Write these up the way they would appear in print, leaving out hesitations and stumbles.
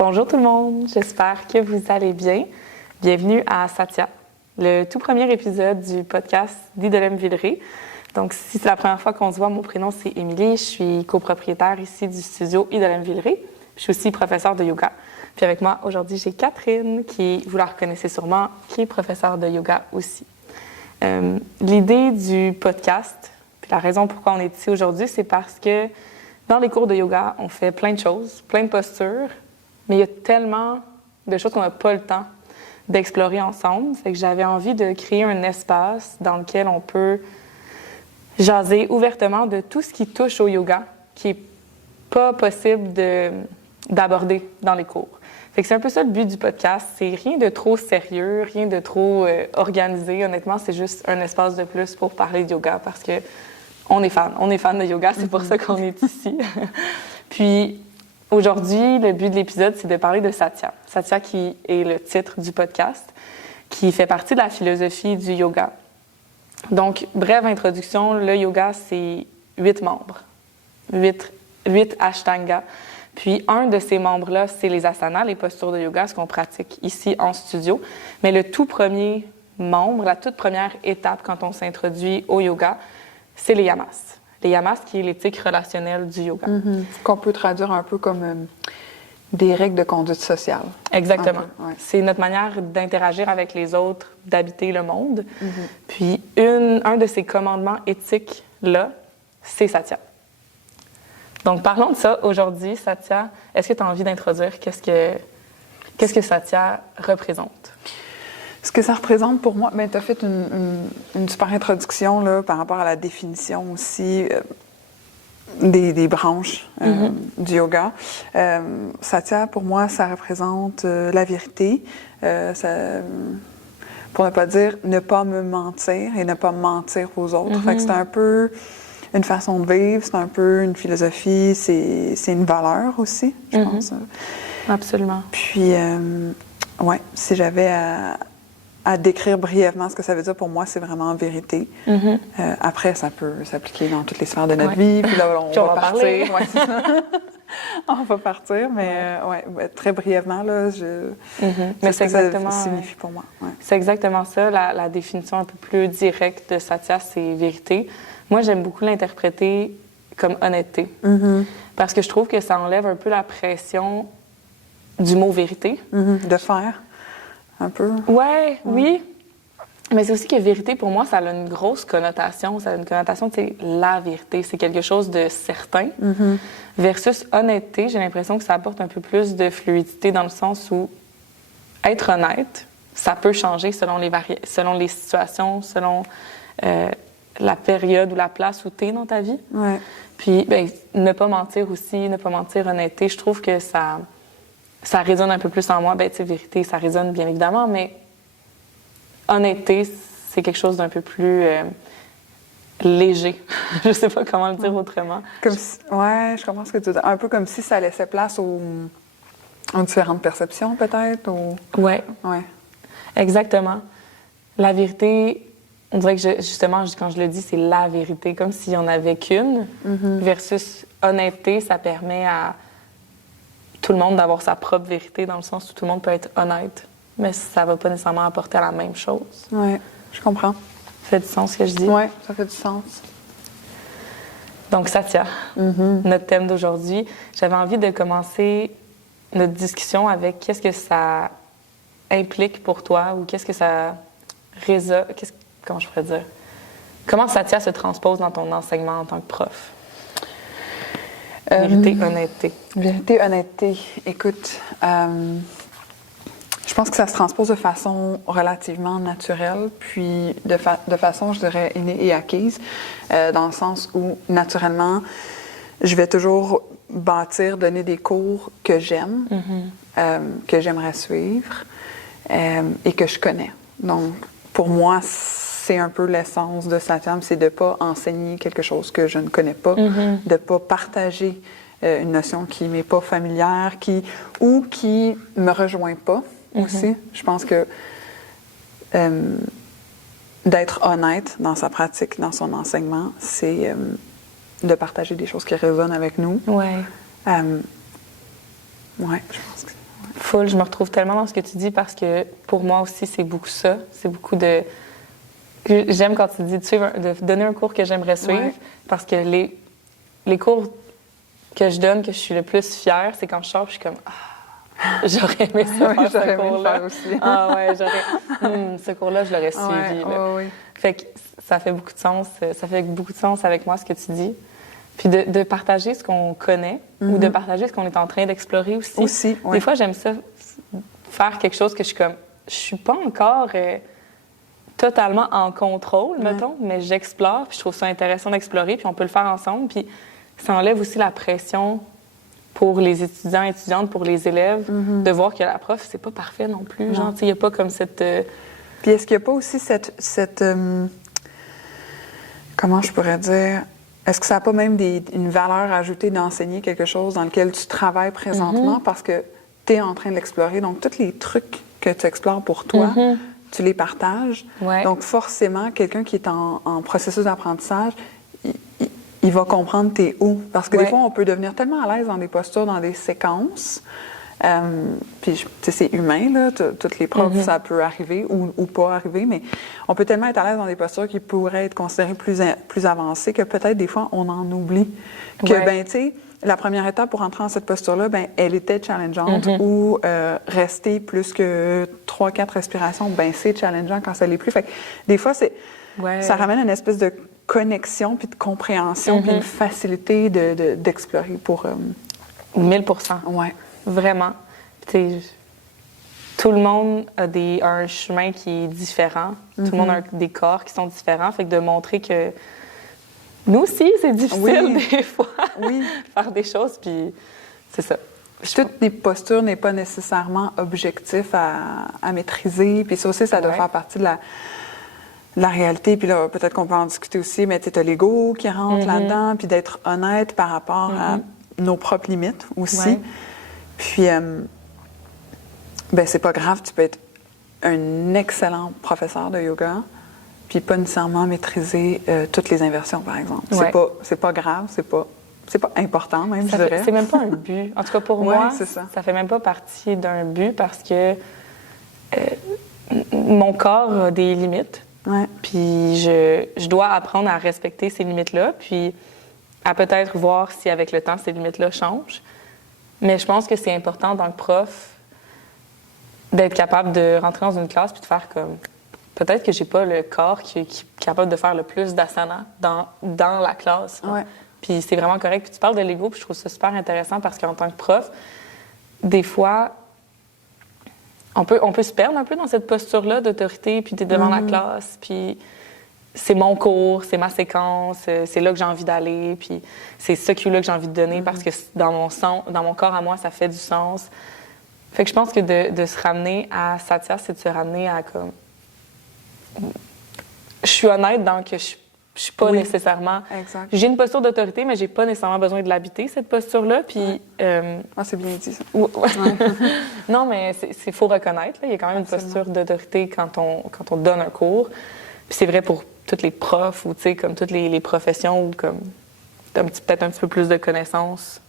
Bonjour tout le monde, j'espère que vous allez bien. Bienvenue à Satya, le tout premier épisode du podcast d'Idolem Villeray. Donc, si c'est la première fois qu'on se voit, mon prénom c'est Émilie, je suis copropriétaire ici du studio Idolem Villeray. Je suis aussi professeure de yoga. Puis avec moi, aujourd'hui, j'ai Catherine, qui, vous la reconnaissez sûrement, qui est professeure de yoga aussi. L'idée du podcast, puis la raison pourquoi on est ici aujourd'hui, c'est parce que dans les cours de yoga, on fait plein de choses, plein de postures, mais il y a tellement de choses qu'on n'a pas le temps d'explorer ensemble. Fait que j'avais envie de créer un espace dans lequel on peut jaser ouvertement de tout ce qui touche au yoga, qui n'est pas possible d'aborder dans les cours. Fait que c'est un peu ça le but du podcast. C'est rien de trop sérieux, rien de trop organisé. Honnêtement, c'est juste un espace de plus pour parler de yoga parce que on est fan de yoga, c'est pour ça qu'on est ici. Puis aujourd'hui, le but de l'épisode, c'est de parler de Satya. Satya qui est le titre du podcast, qui fait partie de la philosophie du yoga. Donc, brève introduction, le yoga, c'est 8 membres, 8 ashtangas. Puis, un de ces membres-là, c'est les asanas, les postures de yoga, ce qu'on pratique ici en studio. Mais le tout premier membre, la toute première étape quand on s'introduit au yoga, c'est les yamas. Les yamas, qui est l'éthique relationnelle du yoga. Qu'on peut traduire un peu comme des règles de conduite sociale. Exactement. Ouais. C'est notre manière d'interagir avec les autres, d'habiter le monde. Puis, un de ces commandements éthiques-là, c'est Satya. Donc, parlons de ça aujourd'hui. Satya, est-ce que tu as envie d'introduire qu'est-ce que Satya représente? Ce que ça représente pour moi, tu as fait une super introduction là, par rapport à la définition aussi des branches du yoga. Satya, pour moi, ça représente la vérité. Pour ne pas dire ne pas me mentir et ne pas mentir aux autres. Fait que c'est un peu une façon de vivre, c'est un peu une philosophie, c'est une valeur aussi, je pense. Absolument. Puis, si j'avais à décrire brièvement ce que ça veut dire pour moi, c'est vraiment vérité. Après, ça peut s'appliquer dans toutes les sphères de notre vie. Puis là, on va partir. On va partir, mais très brièvement, là, mais c'est ce que ça signifie pour moi. Ouais. C'est exactement ça. La définition un peu plus directe de Satya, c'est vérité. Moi, j'aime beaucoup l'interpréter comme honnêteté. Parce que je trouve que ça enlève un peu la pression du mot vérité. De faire. Un peu. Oui. Mais c'est aussi que vérité, pour moi, ça a une grosse connotation. Ça a une connotation, c'est la vérité. C'est quelque chose de certain. Versus honnêteté, j'ai l'impression que ça apporte un peu plus de fluidité dans le sens où être honnête, ça peut changer selon les situations, selon la période ou la place où tu es dans ta vie. Ouais. Puis, ne pas mentir aussi, ne pas mentir, honnêteté, je trouve que ça résonne un peu plus en moi. Vérité, ça résonne bien évidemment, mais honnêteté, c'est quelque chose d'un peu plus léger. Je sais pas comment le dire autrement. Je comprends ce que tu veux dire. Un peu comme si ça laissait place aux différentes perceptions, peut-être. Ouais. Exactement. La vérité, on dirait que justement, quand je le dis, c'est la vérité, comme s'il n'y en avait qu'une. Versus honnêteté, ça permet à tout le monde d'avoir sa propre vérité, dans le sens où tout le monde peut être honnête, mais ça ne va pas nécessairement apporter la même chose. Oui, je comprends. Ça fait du sens ce que je dis? Oui, ça fait du sens. Donc, Satya, notre thème d'aujourd'hui, j'avais envie de commencer notre discussion avec qu'est-ce que ça implique pour toi ou qu'est-ce que ça résonne. Comment je pourrais dire? Comment Satya se transpose dans ton enseignement en tant que prof? Vérité, honnêteté. Vérité, honnêteté. Écoute, je pense que ça se transpose de façon relativement naturelle, puis de façon, je dirais, innée et acquise, dans le sens où, naturellement, je vais toujours donner des cours que j'aime, que j'aimerais suivre et que je connais. Donc, pour moi, c'est un peu l'essence de Satya, c'est de ne pas enseigner quelque chose que je ne connais pas, de ne pas partager une notion qui ne m'est pas familière ou qui ne me rejoint pas aussi. Je pense que d'être honnête dans sa pratique, dans son enseignement, c'est de partager des choses qui résonnent avec nous. Ouais. Oui, je pense que Full, je me retrouve tellement dans ce que tu dis parce que pour moi aussi, c'est beaucoup ça. C'est beaucoup de... J'aime quand tu dis de donner un cours que j'aimerais suivre parce que les cours que je donne, que je suis le plus fière, c'est quand je sors, je suis comme j'aurais aimé ça faire ce cours-là. Aussi. Ah ouais, ce cours-là, je l'aurais suivi. Oui. Fait que ça fait beaucoup de sens. Ça fait beaucoup de sens avec moi, ce que tu dis. Puis de partager ce qu'on connaît ou de partager ce qu'on est en train d'explorer aussi. Des fois, j'aime ça, faire quelque chose que je suis pas encore totalement en contrôle, mettons, mais j'explore, puis je trouve ça intéressant d'explorer, puis on peut le faire ensemble. Puis ça enlève aussi la pression pour les étudiants et étudiantes, pour les élèves, de voir que la prof, c'est pas parfait non plus. Non. Genre, il n'y a pas comme cette... Puis est-ce qu'il n'y a pas aussi cette comment je pourrais dire... Est-ce que ça n'a pas même une valeur ajoutée d'enseigner quelque chose dans lequel tu travailles présentement parce que tu es en train de l'explorer? Donc, tous les trucs que tu explores pour toi, tu les partages. Ouais. Donc, forcément, quelqu'un qui est en processus d'apprentissage, il va comprendre t'es où. Parce que des fois, on peut devenir tellement à l'aise dans des postures, dans des séquences. Puis, tu sais, c'est humain, là. Toutes les profs, ça peut arriver ou pas arriver, mais on peut tellement être à l'aise dans des postures qui pourraient être considérées plus avancées que peut-être, des fois, on en oublie. Que, ben, tu sais, la première étape pour entrer dans cette posture-là, ben, elle était challengeante ou rester plus que 3-4 respirations, ben, c'est challengeant quand ça l'est plus. Fait que, des fois, ça ramène une espèce de connexion puis de compréhension puis une facilité d'explorer pour... 1000%. Ouais. Vraiment. T'sais, tout le monde a un chemin qui est différent. Tout le monde a des corps qui sont différents. Fait que de montrer que nous aussi, c'est difficile des fois de faire des choses. Puis c'est ça. Toutes les postures n'est pas nécessairement objectif à maîtriser. Puis ça aussi, ça doit faire partie de la réalité. Puis là, peut-être qu'on peut en discuter aussi, mais tu as l'ego qui rentre là-dedans, puis d'être honnête par rapport à nos propres limites aussi. Puis, ben c'est pas grave, tu peux être un excellent professeur de yoga, puis pas nécessairement maîtriser toutes les inversions, par exemple. C'est pas grave, c'est pas important, même, je dirais. C'est même pas un but. En tout cas, pour moi, ça fait même pas partie d'un but parce que mon corps a des limites. Puis je dois apprendre à respecter ces limites-là, puis à peut-être voir si, avec le temps, ces limites-là changent. Mais je pense que c'est important, en tant que prof, d'être capable de rentrer dans une classe puis de faire comme... Peut-être que j'ai pas le corps qui est capable de faire le plus d'asana dans la classe. Puis c'est vraiment correct. Puis tu parles de l'ego, puis je trouve ça super intéressant parce qu'en tant que prof, des fois, on peut se perdre un peu dans cette posture-là d'autorité, puis t'es devant la classe, puis... C'est mon cours, c'est ma séquence, c'est là que j'ai envie d'aller, puis c'est ce cue-là que j'ai envie de donner parce que dans mon corps à moi, ça fait du sens. Fait que je pense que de se ramener à Satya, c'est de se ramener à comme... Je suis honnête dans que je suis pas nécessairement... Exact. J'ai une posture d'autorité, mais j'ai pas nécessairement besoin de l'habiter, cette posture-là, puis... c'est bien dit, ça. Non, mais c'est faut reconnaître, là. Il y a quand même une posture d'autorité quand on donne un cours. Puis c'est vrai pour tous les profs ou, tu sais, comme toutes les professions où, comme, t'as peut-être un petit peu plus de connaissances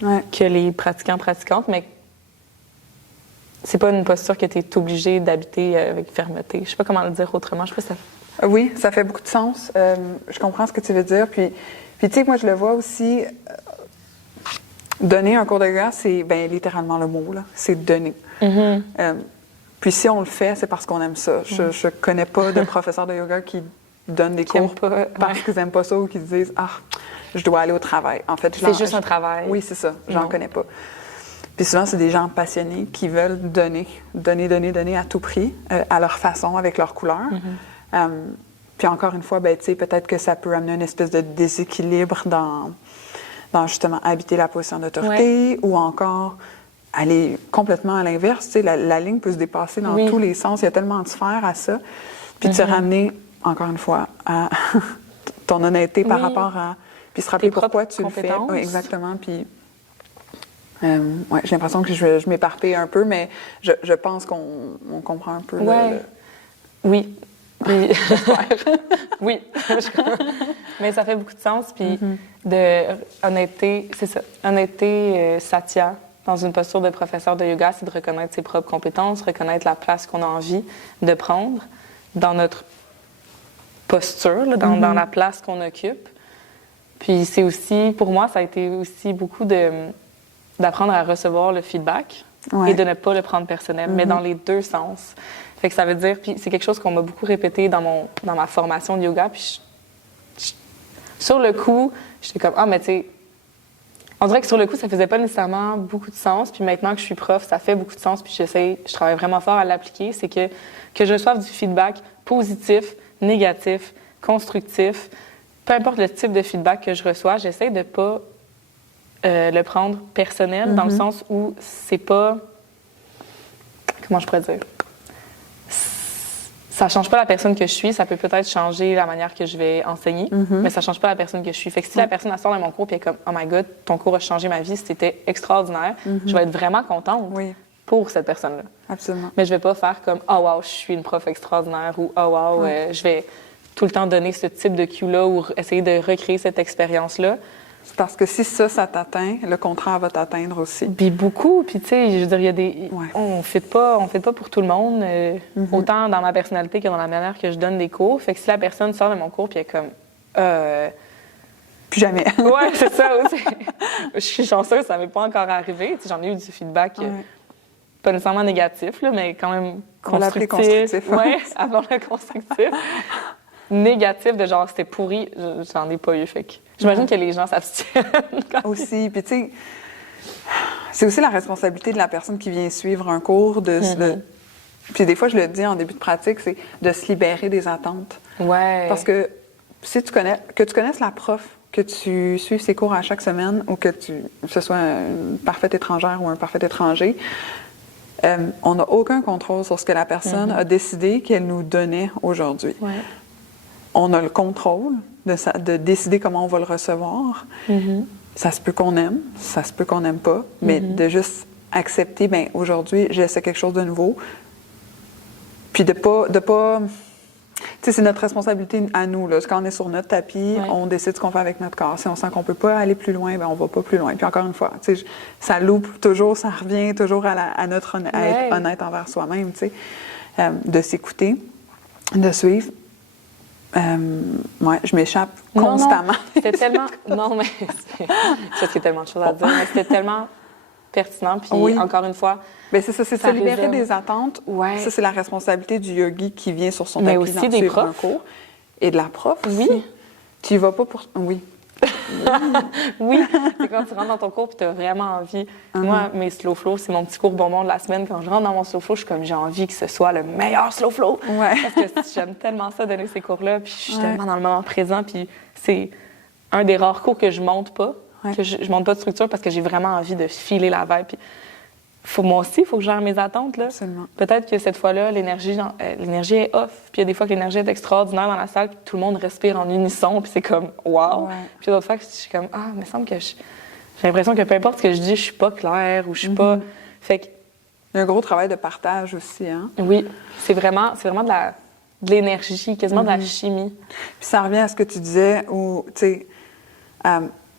que les pratiquantes, mais c'est pas une posture que tu es obligé d'habiter avec fermeté. Je sais pas comment le dire autrement. Je sais pas si ça... Oui, ça fait beaucoup de sens. Je comprends ce que tu veux dire. Puis tu sais, moi, je le vois aussi... donner un cours de yoga, c'est littéralement le mot, là. C'est donner. Puis si on le fait, c'est parce qu'on aime ça. Je connais pas de professeurs de yoga qui donnent des cours parce qu'ils n'aiment pas ça ou qui se disent « Ah, je dois aller au travail. » En fait, c'est juste un travail. Oui, c'est ça. J'en connais pas. Puis souvent, c'est des gens passionnés qui veulent donner à tout prix, à leur façon, avec leur couleur. Puis encore une fois, tu sais, peut-être que ça peut amener une espèce de déséquilibre dans justement habiter la position d'autorité ou encore... aller complètement à l'inverse. Tu sais, la ligne peut se dépasser dans tous les sens. Il y a tellement de sphères à ça. Puis de se ramener, encore une fois, à ton honnêteté par rapport à... Puis se rappeler pourquoi tu le fais. Oui, exactement. Puis j'ai l'impression que je m'éparpille un peu, mais je pense qu'on comprend un peu. Oui. Puis... oui. Mais ça fait beaucoup de sens. Puis de honnêteté, c'est ça. Honnêteté, Satya. dans une posture de professeur de yoga, c'est de reconnaître ses propres compétences, reconnaître la place qu'on a envie de prendre dans notre posture, là, dans la place qu'on occupe. Puis c'est aussi, pour moi, ça a été aussi beaucoup d'apprendre à recevoir le feedback et de ne pas le prendre personnel, mais dans les deux sens. Fait que ça veut dire, puis c'est quelque chose qu'on m'a beaucoup répété dans ma formation de yoga, puis sur le coup, j'étais comme, mais tu sais, on dirait que sur le coup, ça faisait pas nécessairement beaucoup de sens, puis maintenant que je suis prof, ça fait beaucoup de sens, puis je travaille vraiment fort à l'appliquer, c'est que je reçoive du feedback positif, négatif, constructif, peu importe le type de feedback que je reçois, j'essaie de pas le prendre personnel, dans le sens où c'est pas... Comment je pourrais dire? Ça change pas la personne que je suis. Ça peut peut-être changer la manière que je vais enseigner, mais ça change pas la personne que je suis. Fait que si la personne sort de mon cours et est comme « Oh my God, ton cours a changé ma vie, c'était extraordinaire je vais être vraiment contente pour cette personne-là. Absolument. Mais je vais pas faire comme « Oh wow, je suis une prof extraordinaire » ou « Oh wow, je vais tout le temps donner ce type de cue-là ou essayer de recréer cette expérience-là. » C'est parce que si ça t'atteint, le contraire va t'atteindre aussi. Puis beaucoup, puis tu sais, je veux dire, il y a des... On ne fit pas pour tout le monde, autant dans ma personnalité que dans la manière que je donne des cours. Fait que si la personne sort de mon cours puis elle est comme... Plus jamais. Ouais, c'est ça aussi. Je suis chanceuse, ça m'est pas encore arrivé. Tu sais, j'en ai eu du feedback, pas nécessairement négatif, là, mais quand même constructif. On l'appelait constructif. Oui, avant le constructif. Négatif, de genre, c'était pourri, j'en ai pas eu. Fait que j'imagine que les gens s'abstiennent. Aussi, puis tu sais, c'est aussi la responsabilité de la personne qui vient suivre un cours puis des fois, je le dis en début de pratique, c'est de se libérer des attentes. Ouais. Parce que si tu connaisses la prof, que tu suives ses cours à chaque semaine ou que ce soit une parfaite étrangère ou un parfait étranger, on n'a aucun contrôle sur ce que la personne a décidé qu'elle nous donnait aujourd'hui. Ouais. On a le contrôle de décider comment on va le recevoir. Ça se peut qu'on aime, ça se peut qu'on n'aime pas, mais de juste accepter, bien, aujourd'hui, j'essaie quelque chose de nouveau. Puis de pas tu sais, c'est notre responsabilité à nous, là. Quand on est sur notre tapis, on décide ce qu'on fait avec notre corps. Si on sent qu'on peut pas aller plus loin, bien, on va pas plus loin. Puis encore une fois, tu sais, ça loupe toujours, ça revient toujours à être honnête envers soi-même, tu sais, de s'écouter, de suivre. Je m'échappe constamment. Non, c'était tellement... Non, mais c'est qu'il y a tellement de choses à dire, mais c'était tellement pertinent. Puis encore une fois... Bien, c'est ça, c'est se libérer des attentes. Ça, c'est la responsabilité du yogi qui vient sur son tapis aussi des profs. Un cours. Et de la prof aussi. Oui. Tu y vas pas pour... Oui. Oui, c'est quand tu rentres dans ton cours et tu as vraiment envie. Moi, mes slow flow, c'est mon petit cours bonbon de la semaine. Quand je rentre dans mon slow flow, je suis comme, j'ai envie que ce soit le meilleur slow flow. Parce que j'aime tellement ça, donner ces cours-là. Puis je suis tellement dans le moment présent. Puis c'est un des rares cours que je monte pas. Que je monte pas de structure parce que j'ai vraiment envie de filer la vibe. Puis moi aussi, il faut que je gère mes attentes. Là. Absolument. Peut-être que cette fois-là, l'énergie est off. Puis il y a des fois que l'énergie est extraordinaire dans la salle, puis tout le monde respire en unisson, puis c'est comme « wow ». Puis d'autres fois que je suis comme « ah, il me semble que j'ai l'impression que peu importe ce que je dis, je suis pas claire ou je suis pas... » Fait que... Il y a un gros travail de partage aussi, hein? Oui, c'est vraiment de l'énergie, quasiment de la chimie. Puis ça revient à ce que tu disais, où, tu sais...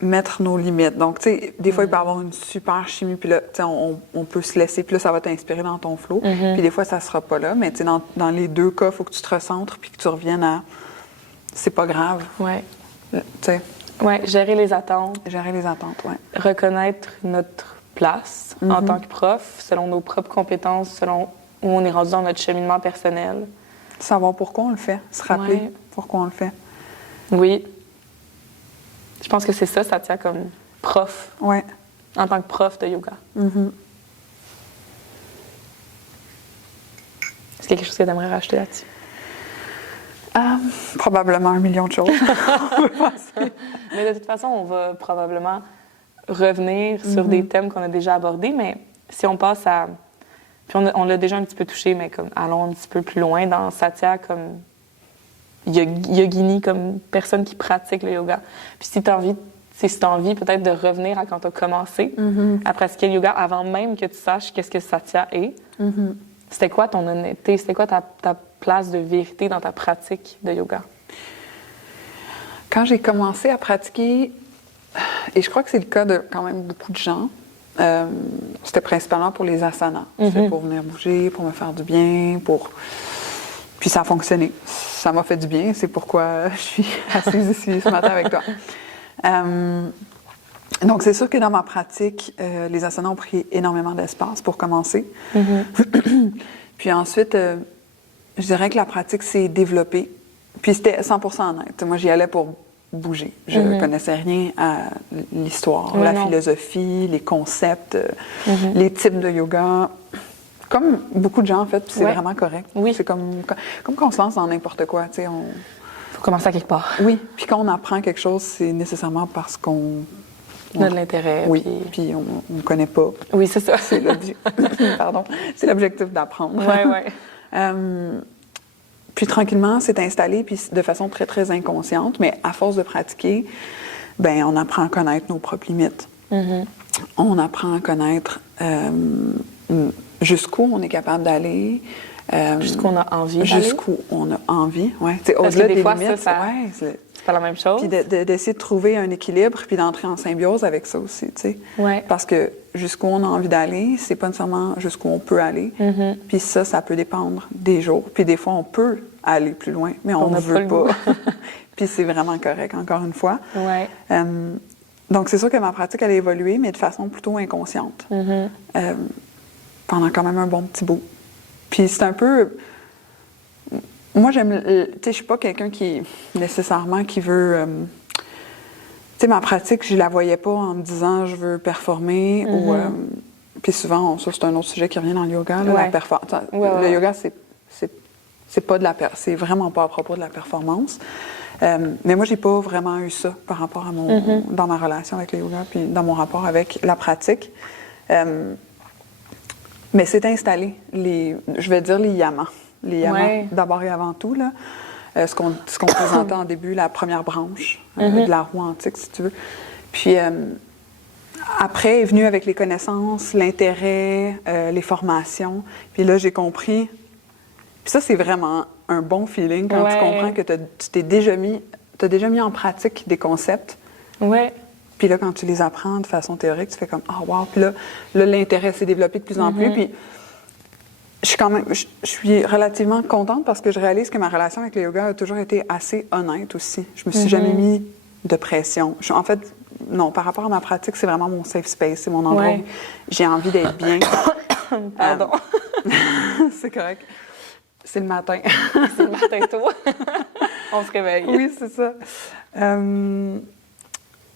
mettre nos limites. Donc, tu sais, des fois, il peut y avoir une super chimie, puis là, tu sais, on peut se laisser, puis là, ça va t'inspirer dans ton flow. Puis des fois, ça sera pas là, mais tu sais, dans les deux cas, il faut que tu te recentres, puis que tu reviennes à... C'est pas grave. Ouais. Tu sais. Ouais, gérer les attentes. Gérer les attentes, ouais. Reconnaître notre place en tant que prof, selon nos propres compétences, selon où on est rendu dans notre cheminement personnel. Savoir pourquoi on le fait, se rappeler pourquoi on le fait. Oui. Je pense que c'est ça tient comme prof. Ouais. En tant que prof de yoga. Est-ce qu'il y a quelque chose que tu aimerais rajouter là-dessus? Probablement 1 million de choses. Mais de toute façon, on va probablement revenir sur des thèmes qu'on a déjà abordés, mais si on passe à... Puis on l'a déjà un petit peu touché, mais comme allons un petit peu plus loin dans Satya comme yogini, comme personne qui pratique le yoga. Puis si tu as envie peut-être de revenir à quand tu as commencé à pratiquer le yoga, avant même que tu saches qu'est-ce que Satya est, c'était quoi ton honnêteté? C'était quoi ta place de vérité dans ta pratique de yoga? Quand j'ai commencé à pratiquer, et je crois que c'est le cas de quand même beaucoup de gens, c'était principalement pour les asanas. C'était pour venir bouger, pour me faire du bien, Puis ça a fonctionné. Ça m'a fait du bien. C'est pourquoi je suis assise ici ce matin avec toi. Donc, c'est sûr que dans ma pratique, les asanas ont pris énormément d'espace pour commencer. Puis ensuite, je dirais que la pratique s'est développée. Puis c'était 100% honnête. Moi, j'y allais pour bouger. Je ne connaissais rien à l'histoire, la philosophie, les concepts, les types de yoga. Comme beaucoup de gens, en fait, puis c'est vraiment correct. Oui. C'est comme quand on se lance dans n'importe quoi, tu sais, Faut commencer à quelque part. Oui, puis quand on apprend quelque chose, c'est nécessairement parce qu'on... On a de l'intérêt. Oui, puis on ne connaît pas. Oui, c'est ça. C'est Pardon. C'est l'objectif d'apprendre. Oui. Puis tranquillement, c'est installé, puis de façon très, très inconsciente, mais à force de pratiquer, ben on apprend à connaître nos propres limites. On apprend à connaître jusqu'où on est capable d'aller. Jusqu'où on a envie d'aller. Jusqu'où on a envie, oui. Parce que des fois, limites, c'est pas la même chose. Puis d'essayer de trouver un équilibre, puis d'entrer en symbiose avec ça aussi, tu sais. Ouais. Parce que jusqu'où on a envie d'aller, c'est pas nécessairement jusqu'où on peut aller. Puis ça peut dépendre des jours. Puis des fois, on peut aller plus loin, mais on ne veut pas. Puis c'est vraiment correct, encore une fois. Ouais. Donc, c'est sûr que ma pratique, elle a évolué, mais de façon plutôt inconsciente. Pendant quand même un bon petit bout. Puis c'est un peu... Moi, j'aime... Tu sais, je suis pas quelqu'un qui, nécessairement, qui veut... Tu sais, ma pratique, je la voyais pas en me disant « je veux performer » ou... Puis souvent, ça, c'est un autre sujet qui revient dans le yoga, là, la performance. Le yoga, c'est pas de la... C'est vraiment pas à propos de la performance. Mais moi, j'ai pas vraiment eu ça par rapport à mon... dans ma relation avec le yoga, puis dans mon rapport avec la pratique. Mais c'est installé, je vais dire les yamas. Les yamas, d'abord et avant tout, là. Ce qu'on présentait en début, la première branche de la roue antique, si tu veux. Puis après est venu avec les connaissances, l'intérêt, les formations. Puis là, j'ai compris. Puis ça, c'est vraiment un bon feeling quand tu comprends que tu t'es déjà mis en pratique des concepts. Ouais. Puis là, quand tu les apprends de façon théorique, tu fais comme « Ah, wow! » Puis là, l'intérêt s'est développé de plus en plus. Puis je suis relativement contente parce que je réalise que ma relation avec le yoga a toujours été assez honnête aussi. Je me suis jamais mis de pression. En fait, non, par rapport à ma pratique, c'est vraiment mon safe space. C'est mon endroit où j'ai envie d'être bien. Pardon. C'est correct. C'est le matin. C'est le matin tôt. On se réveille. Oui, c'est ça.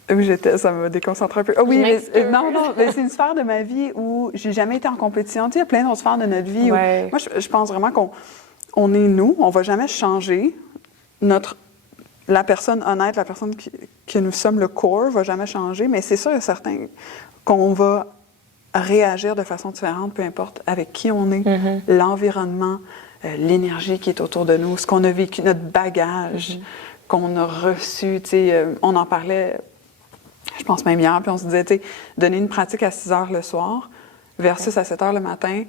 Oui, ça m'a déconcentré un peu. Oui, mais c'est une sphère de ma vie où j'ai jamais été en compétition. Tu sais, il y a plein d'autres sphères de notre vie où... Moi, je pense vraiment qu'on est nous, on va jamais changer. La personne honnête, la personne que nous sommes, le core, va jamais changer, mais c'est sûr et certain qu'on va réagir de façon différente, peu importe avec qui on est, l'environnement, l'énergie qui est autour de nous, ce qu'on a vécu, notre bagage qu'on a reçu. Tu sais, on en parlait... Je pense même hier, puis on se disait, tu sais, donner une pratique à 6 heures le soir versus à 7 heures le matin,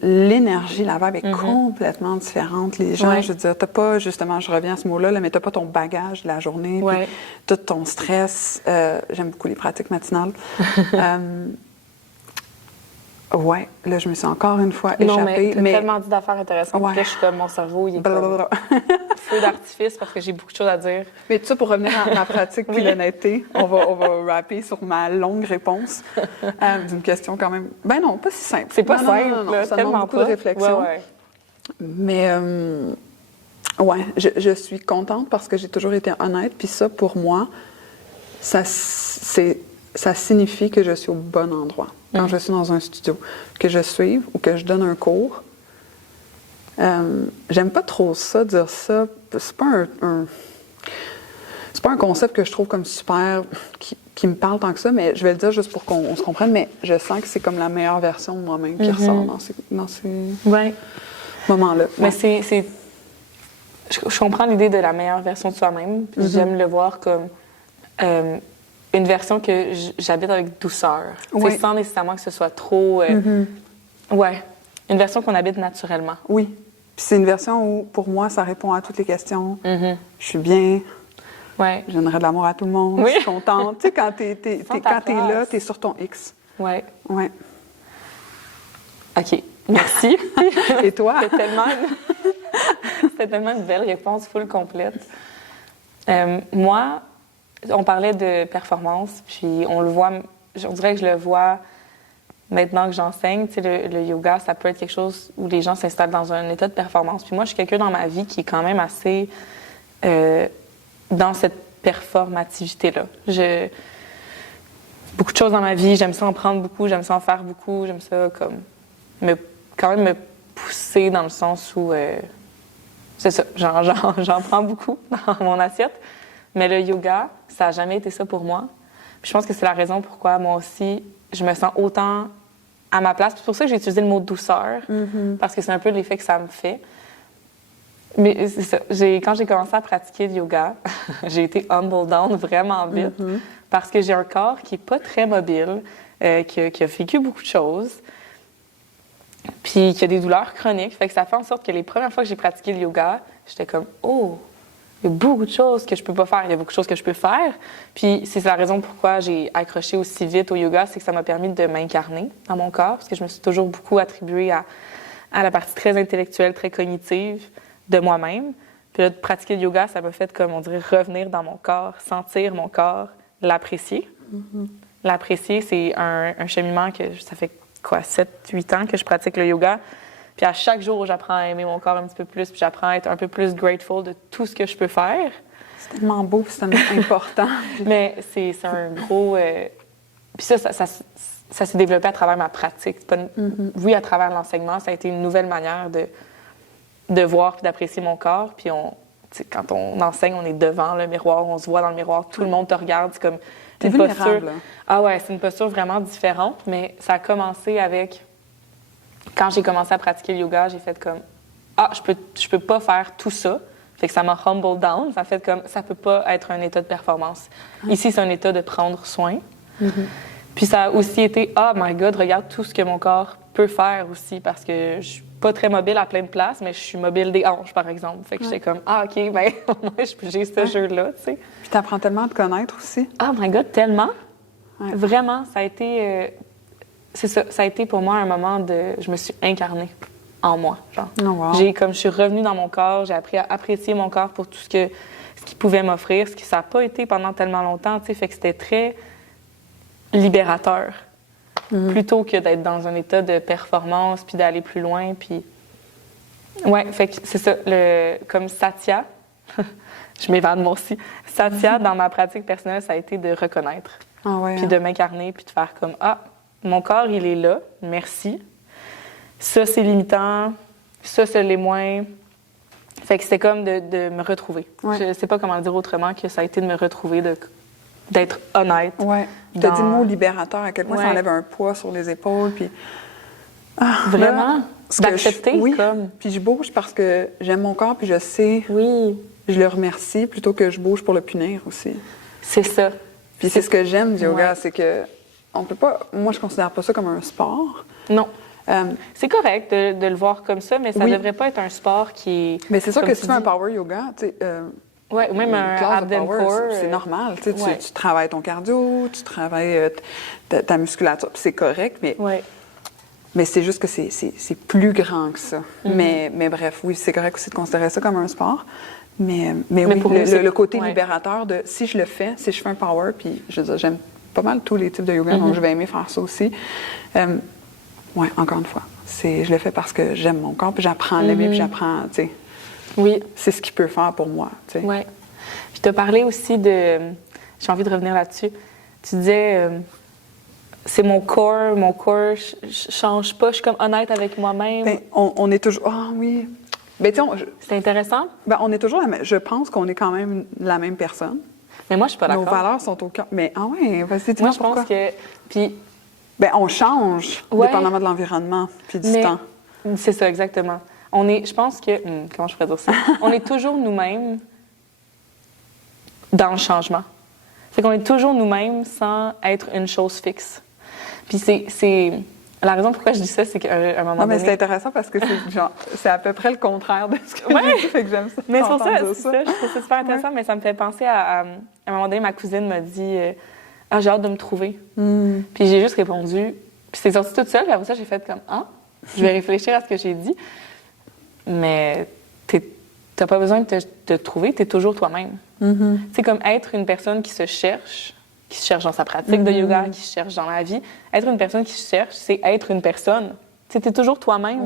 l'énergie, la vibe est complètement différente. Les gens, je veux dire, t'as pas, justement, je reviens à ce mot-là, mais t'as pas ton bagage de la journée, puis tout ton stress. J'aime beaucoup les pratiques matinales. Là, je me suis encore une fois échappée. Non, mais t'as tellement dit d'affaires intéressantes que je suis comme, mon cerveau, il est comme feu d'artifice parce que j'ai beaucoup de choses à dire. Mais tout ça, pour revenir à ma pratique puis l'honnêteté, on va rapper sur ma longue réponse d'une question quand même... Ben non, pas si simple. C'est pas simple, non, ça demande beaucoup de réflexion. Mais, je suis contente parce que j'ai toujours été honnête. Puis ça, pour moi, ça signifie que je suis au bon endroit. Quand je suis dans un studio, que je suive ou que je donne un cours, j'aime pas trop ça, dire ça. C'est pas c'est pas un concept que je trouve comme super, qui me parle tant que ça, mais je vais le dire juste pour qu'on se comprenne, mais je sens que c'est comme la meilleure version de moi-même qui ressort dans ces moments-là. Mais je comprends l'idée de la meilleure version de soi-même, puis j'aime le voir comme... une version que j'habite avec douceur, sans nécessairement que ce soit trop... une version qu'on habite naturellement. Oui, puis c'est une version où, pour moi, ça répond à toutes les questions. Je suis bien, Ouais. Je donnerais de l'amour à tout le monde. Oui. Je suis contente. Tu sais, quand t'es là, t'es sur ton X. Ouais. Ouais. OK. Merci. Et toi? C'était tellement une belle réponse full complète. Moi, on parlait de performance, puis on le voit, on dirait que je le vois maintenant que j'enseigne. Tu sais, le yoga, ça peut être quelque chose où les gens s'installent dans un état de performance. Puis moi, je suis quelqu'un dans ma vie qui est quand même assez dans cette performativité-là. Beaucoup de choses dans ma vie, j'aime ça en prendre beaucoup, j'aime ça en faire beaucoup, j'aime ça comme quand même me pousser dans le sens où c'est ça, j'en prends beaucoup dans mon assiette. Mais le yoga, ça n'a jamais été ça pour moi. Puis je pense que c'est la raison pourquoi moi aussi, je me sens autant à ma place. C'est pour ça que j'ai utilisé le mot douceur, parce que c'est un peu l'effet que ça me fait. Mais c'est ça, quand j'ai commencé à pratiquer le yoga, j'ai été humble down vraiment vite, parce que j'ai un corps qui n'est pas très mobile, qui a vécu beaucoup de choses, puis qui a des douleurs chroniques. Fait que ça fait en sorte que les premières fois que j'ai pratiqué le yoga, j'étais comme « Oh, il y a beaucoup de choses que je peux pas faire, il y a beaucoup de choses que je peux faire. » Puis c'est la raison pourquoi j'ai accroché aussi vite au yoga, c'est que ça m'a permis de m'incarner dans mon corps, parce que je me suis toujours beaucoup attribuée à la partie très intellectuelle, très cognitive de moi-même. Puis là, de pratiquer le yoga, ça m'a fait, comme on dirait, revenir dans mon corps, sentir mon corps, l'apprécier. L'apprécier, c'est un cheminement que ça fait 7-8 ans que je pratique le yoga. Puis à chaque jour, j'apprends à aimer mon corps un petit peu plus, puis j'apprends à être un peu plus grateful de tout ce que je peux faire. C'est tellement beau, puis c'est tellement important. Mais c'est un gros... Puis ça s'est développé à travers ma pratique. Oui, à travers l'enseignement, ça a été une nouvelle manière de voir puis d'apprécier mon corps. Puis quand on enseigne, on est devant le miroir, on se voit dans le miroir, tout le monde te regarde, c'est comme une posture. Là. Ah ouais, c'est une posture vraiment différente, mais ça a commencé avec... Quand j'ai commencé à pratiquer le yoga, j'ai fait comme je peux pas faire tout ça. Fait que ça m'a humble down, ça fait comme ça peut pas être un état de performance. Ici, c'est un état de prendre soin. Puis ça a aussi été oh my God, regarde tout ce que mon corps peut faire aussi, parce que je suis pas très mobile à plein de places, mais je suis mobile des hanches, par exemple. Fait que j'étais comme OK, ben moi j'ai ce jeu-là, tu sais. Puis t'apprends tellement à te connaître aussi. Oh my God, tellement. Ouais. Vraiment, ça a été c'est ça, ça a été pour moi un moment de je me suis incarnée en moi, genre. Oh, wow. Je suis revenue dans mon corps, j'ai appris à apprécier mon corps pour tout ce qu'il pouvait m'offrir, ce qui ça n'a pas été pendant tellement longtemps, tu sais, fait que c'était très libérateur. Plutôt que d'être dans un état de performance puis d'aller plus loin, puis ouais, fait que c'est ça, comme Satya, je m'évade moi aussi. Satya dans ma pratique personnelle, ça a été de reconnaître. Puis de m'incarner puis de faire comme mon corps, il est là, merci. Ça, c'est limitant. Ça, c'est les moins. Fait que c'était comme de me retrouver. Ouais. Je sais pas comment le dire autrement que ça a été de me retrouver, d'être honnête. Oui. Tu as dit le mot libérateur, à quel point ça enlève un poids sur les épaules. Puis... Vraiment? D'accepter? Oui, comme... puis je bouge parce que j'aime mon corps, puis je sais, je le remercie, plutôt que je bouge pour le punir aussi. C'est ça. Puis c'est ce que j'aime du yoga, c'est que on peut pas... Moi, je considère pas ça comme un sport. Non. C'est correct de le voir comme ça, mais ça devrait pas être un sport qui est... Mais c'est sûr que si tu fais un power yoga, tu sais... Oui, ou même un abdomen core. C'est normal. Tu travailles ton cardio, tu travailles ta musculature, puis c'est correct, mais c'est juste que c'est plus grand que ça. Mais bref, oui, c'est correct aussi de considérer ça comme un sport. Mais oui, pour le côté libérateur de si je le fais, si je fais un power, puis je veux dire, j'aime pas mal tous les types de yoga, donc je vais aimer faire ça aussi. Oui, encore une fois, je le fais parce que j'aime mon corps, puis j'apprends à l'aimer, puis j'apprends, tu sais. Oui. C'est ce qu'il peut faire pour moi, tu sais. Oui. Puis tu as parlé aussi de... J'ai envie de revenir là-dessus. Tu disais, c'est mon corps je change pas, je suis comme honnête avec moi-même. Ben, on est toujours... Ah oui. Ben, c'est intéressant. Ben, on est toujours... Je pense qu'on est quand même la même personne. Mais moi, je suis pas d'accord. Nos valeurs sont au cœur. Mais, vas-y, dis-moi moi, je pense que... Puis... Ben, on change, dépendamment de l'environnement puis du temps. C'est ça, exactement. Je pense que... comment je pourrais dire ça? On est toujours nous-mêmes dans le changement. C'est qu'on est toujours nous-mêmes sans être une chose fixe. Puis La raison pourquoi je dis ça, c'est qu'à un moment Non, mais donné... c'est intéressant parce que c'est à peu près le contraire de ce que j'ai dit, fait que j'aime ça. Mais c'est pour t'entendre ça, dire c'est ça, je trouve ça super intéressant, mais ça me fait penser à un moment donné, ma cousine m'a dit Ah, j'ai hâte de me trouver. Puis j'ai juste répondu, puis c'est sorti toute seule, puis après ça, j'ai fait comme Ah, je vais réfléchir à ce que j'ai dit. Mais t'as pas besoin de te trouver, t'es toujours toi-même. C'est comme être une personne qui se cherche dans sa pratique de yoga, qui se cherche dans la vie. Être une personne qui se cherche, c'est être une personne. Tu es toujours toi-même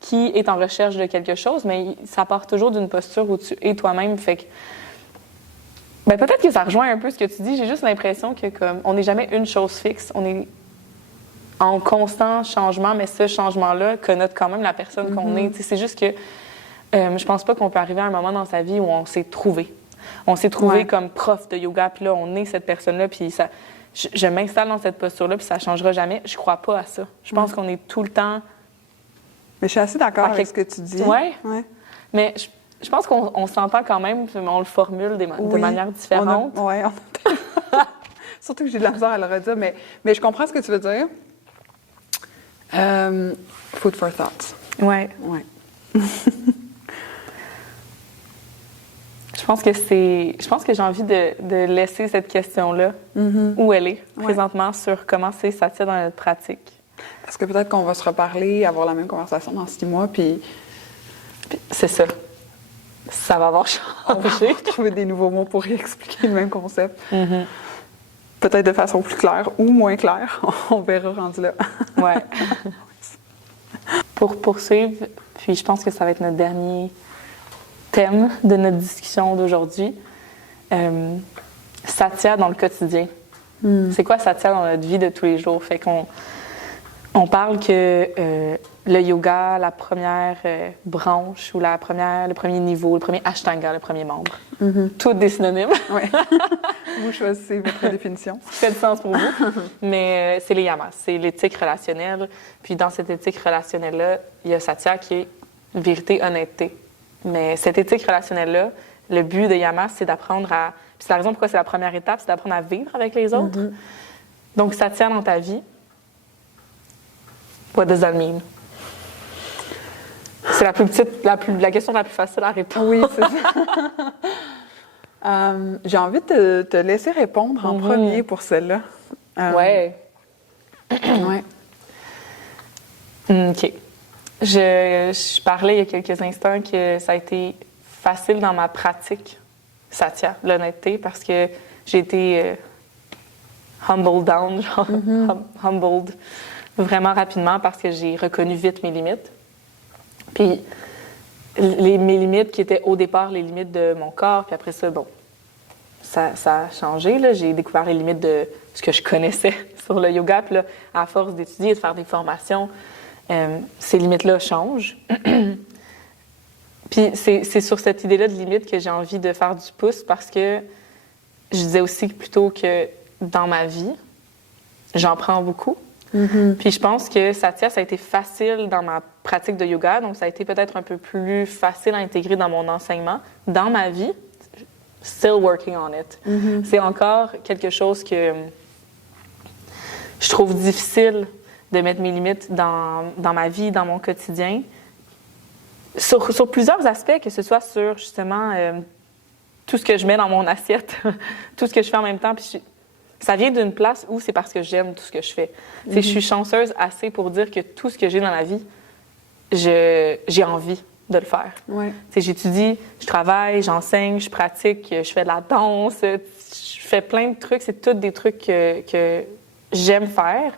qui est en recherche de quelque chose, mais ça part toujours d'une posture où tu es toi-même. Fait que, ben, peut-être que ça rejoint un peu ce que tu dis. J'ai juste l'impression que comme on n'est jamais une chose fixe. On est en constant changement, mais ce changement-là connote quand même la personne qu'on est. Tu sais, c'est juste que je pense pas qu'on peut arriver à un moment dans sa vie où on s'est trouvé. On s'est trouvé comme prof de yoga, puis là, on est cette personne-là, puis ça, je m'installe dans cette posture-là, puis ça ne changera jamais. Je crois pas à ça. Je pense qu'on est tout le temps... Mais je suis assez d'accord avec ce que tu dis. Oui. Ouais. Mais je pense qu'on s'entend quand même, mais on le formule de manière différente. Oui, surtout que j'ai de la misère à le redire, mais je comprends ce que tu veux dire. Food for thought. Oui. Ouais. Je pense que j'ai envie de laisser cette question-là où elle est présentement sur comment c'est Satya dans notre pratique. Parce que peut-être qu'on va se reparler, avoir la même conversation dans 6 mois, puis c'est ça. Ça va avoir changé. On va trouver des nouveaux mots pour expliquer le même concept. Peut-être de façon plus claire ou moins claire. On verra rendu là. Oui. Pour poursuivre, puis je pense que ça va être notre dernier thème de notre discussion d'aujourd'hui. Satya dans le quotidien. C'est quoi Satya dans notre vie de tous les jours? Fait qu'on parle que le yoga, la première branche ou le premier niveau, le premier ashtanga, le premier membre, tout des synonymes. Oui. Vous choisissez votre définition. Ça fait du sens pour vous. Mais c'est les yamas, c'est l'éthique relationnelle. Puis dans cette éthique relationnelle-là, il y a Satya qui est vérité, honnêteté. Mais cette éthique relationnelle-là, le but de yamas, c'est d'apprendre à... Puis c'est la raison pourquoi c'est la première étape, c'est d'apprendre à vivre avec les autres. Donc, Satya dans ta vie, what does that mean? C'est la question la plus facile à répondre. Oui, c'est ça. J'ai envie de te laisser répondre en premier pour celle-là. Ouais. OK. Je parlais il y a quelques instants que ça a été facile dans ma pratique, Satya, l'honnêteté, parce que j'ai été humbled down, humbled vraiment rapidement parce que j'ai reconnu vite mes limites. Puis mes limites qui étaient au départ les limites de mon corps, puis après ça, bon, ça a changé. Là. J'ai découvert les limites de ce que je connaissais sur le yoga. Puis là, à force d'étudier et de faire des formations, ces limites-là changent. Puis c'est sur cette idée-là de limite que j'ai envie de faire du pouce parce que je disais aussi plutôt que dans ma vie, j'en prends beaucoup. Puis je pense que Satya, ça a été facile dans ma pratique de yoga, donc ça a été peut-être un peu plus facile à intégrer dans mon enseignement. Dans ma vie, still working on it. C'est encore quelque chose que je trouve difficile de mettre mes limites dans ma vie, dans mon quotidien. Sur plusieurs aspects, que ce soit sur justement tout ce que je mets dans mon assiette, tout ce que je fais en même temps. Puis ça vient d'une place où c'est parce que j'aime tout ce que je fais. Je suis chanceuse assez pour dire que tout ce que j'ai dans la vie, j'ai envie de le faire. J'étudie, je travaille, j'enseigne, je pratique, je fais de la danse, je fais plein de trucs. C'est tous des trucs que j'aime faire.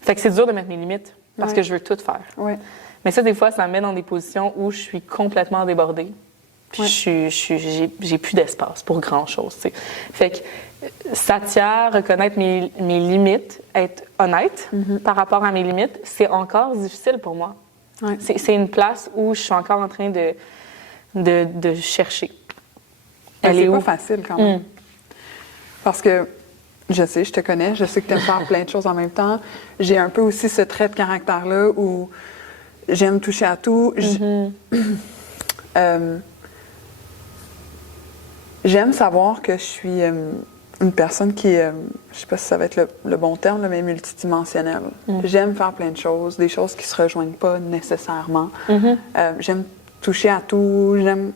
Fait que c'est dur de mettre mes limites parce que je veux tout faire. Mais ça, des fois, ça me met dans des positions où je suis complètement débordée. Puis j'ai plus d'espace pour grand-chose. T'sais. Fait que Satya, reconnaître mes limites, être honnête par rapport à mes limites, c'est encore difficile pour moi. C'est une place où je suis encore en train de chercher. C'est pas facile quand même. Parce que je sais, je te connais, je sais que tu aimes faire plein de choses en même temps. J'ai un peu aussi ce trait de caractère-là où j'aime toucher à tout. J'aime savoir que je suis une personne qui est, je sais pas si ça va être le bon terme, là, mais multidimensionnelle. J'aime faire plein de choses, des choses qui se rejoignent pas nécessairement. J'aime toucher à tout, j'aime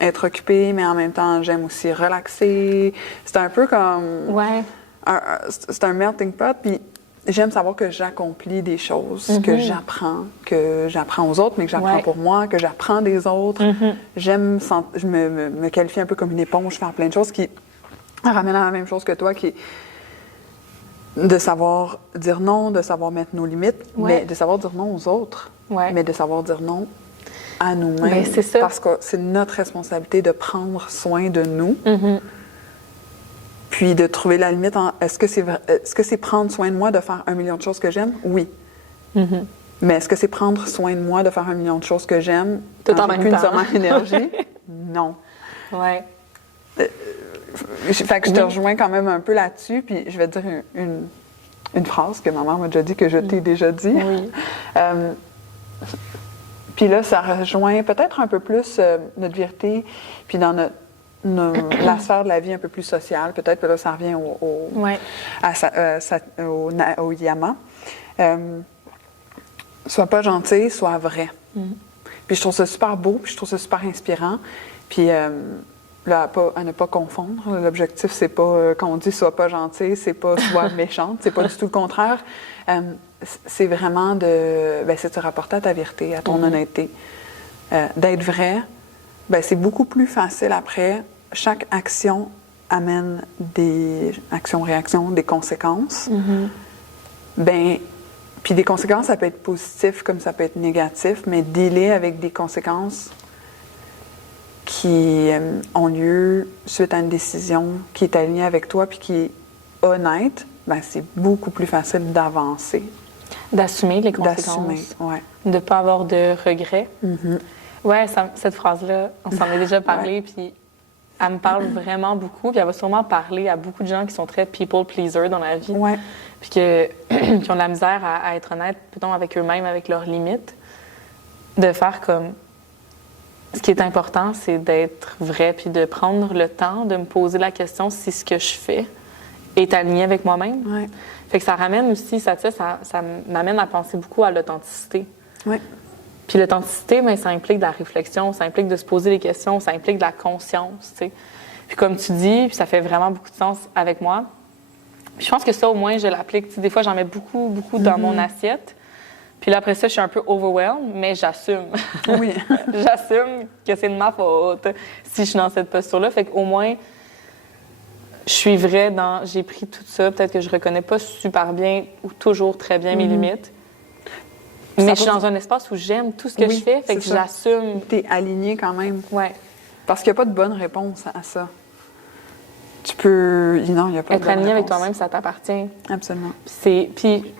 être occupée, mais en même temps, j'aime aussi relaxer. C'est un peu comme... Ouais. C'est un melting pot, puis j'aime savoir que j'accomplis des choses, que j'apprends aux autres, mais que j'apprends pour moi, que j'apprends des autres. Je me qualifie un peu comme une éponge, faire plein de choses qui ramènent à la même chose que toi, qui est de savoir dire non, de savoir mettre nos limites, mais de savoir dire non aux autres, mais de savoir dire non à nous-mêmes. Ben, c'est ça. Parce que c'est notre responsabilité de prendre soin de nous. Puis de trouver la limite en est-ce que c'est prendre soin de moi de faire 1 million de choses que j'aime? Oui. Mais est-ce que c'est prendre soin de moi de faire 1 million de choses que j'aime tout en même temps? Énergie? Non. Ouais. Fait que je te rejoins quand même un peu là-dessus, puis je vais te dire une phrase que ma mère m'a déjà dit, que je t'ai déjà dit. Oui. Puis là, ça rejoint peut-être un peu plus notre vérité, puis dans la sphère de la vie un peu plus sociale, peut-être que là, ça revient au Yama. Sois pas gentil, sois vrai. Puis je trouve ça super beau, puis je trouve ça super inspirant. Puis là, à ne pas confondre. L'objectif, c'est pas, quand on dit sois pas gentil, c'est pas sois méchante, c'est pas du tout le contraire. C'est vraiment c'est de se rapporter à ta vérité, à ton honnêteté. D'être vrai, c'est beaucoup plus facile après. Chaque action amène des actions-réactions, des conséquences. Puis des conséquences, ça peut être positif comme ça peut être négatif, mais dealer avec des conséquences qui ont lieu suite à une décision qui est alignée avec toi puis qui est honnête, c'est beaucoup plus facile d'avancer. D'assumer les conséquences. D'assumer, oui. De ne pas avoir de regrets. Ouais, cette phrase-là, on s'en est déjà parlé, puis elle me parle vraiment beaucoup, puis elle va sûrement parler à beaucoup de gens qui sont très people pleaser dans la vie, puis qui ont de la misère à être honnêtes, plutôt avec eux-mêmes, avec leurs limites, de faire comme... Ce qui est important, c'est d'être vrai, puis de prendre le temps de me poser la question si ce que je fais est aligné avec moi-même. Fait que ça ramène aussi, ça m'amène à penser beaucoup à l'authenticité. Puis l'authenticité, ça implique de la réflexion, ça implique de se poser des questions, ça implique de la conscience, tu sais. Puis comme tu dis, puis ça fait vraiment beaucoup de sens avec moi. Puis je pense que ça, au moins, je l'applique. Tu sais, des fois, j'en mets beaucoup, beaucoup dans mon assiette. Puis là, après ça, je suis un peu overwhelmed, mais j'assume. Oui. J'assume que c'est de ma faute si je suis dans cette posture-là. Fait qu'au moins, je suis vraie dans... J'ai pris tout ça. Peut-être que je reconnais pas super bien ou toujours très bien mes limites. Mais je suis dans un espace où j'aime tout ce que je fais. Fait que j'assume. T'es alignée quand même. Ouais. Parce qu'il n'y a pas de bonne réponse à ça. Tu peux... Non, il n'y a pas de bonne réponse. Être aligné avec toi-même, ça t'appartient. Absolument. Puis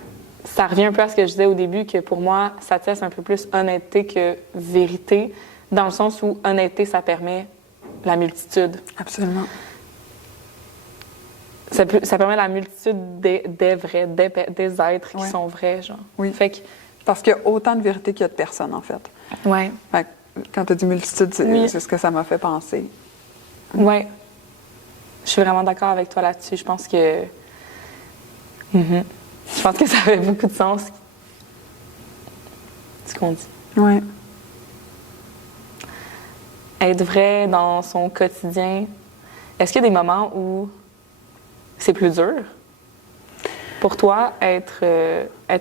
ça revient un peu à ce que je disais au début, que pour moi, ça teste un peu plus honnêteté que vérité, dans le sens où honnêteté, ça permet la multitude. Absolument. Ça permet la multitude des vrais, des êtres qui sont vrais, genre. Oui. Fait que... Parce qu'il y a autant de vérité qu'il y a de personnes, en fait. Ouais. Fait que quand tu as dit multitude, c'est ce que ça m'a fait penser. Ouais. Je suis vraiment d'accord avec toi là-dessus. Je pense que... Je pense que ça fait beaucoup de sens, ce qu'on dit. Oui. Être vrai dans son quotidien. Est-ce qu'il y a des moments où c'est plus dur? Pour toi, être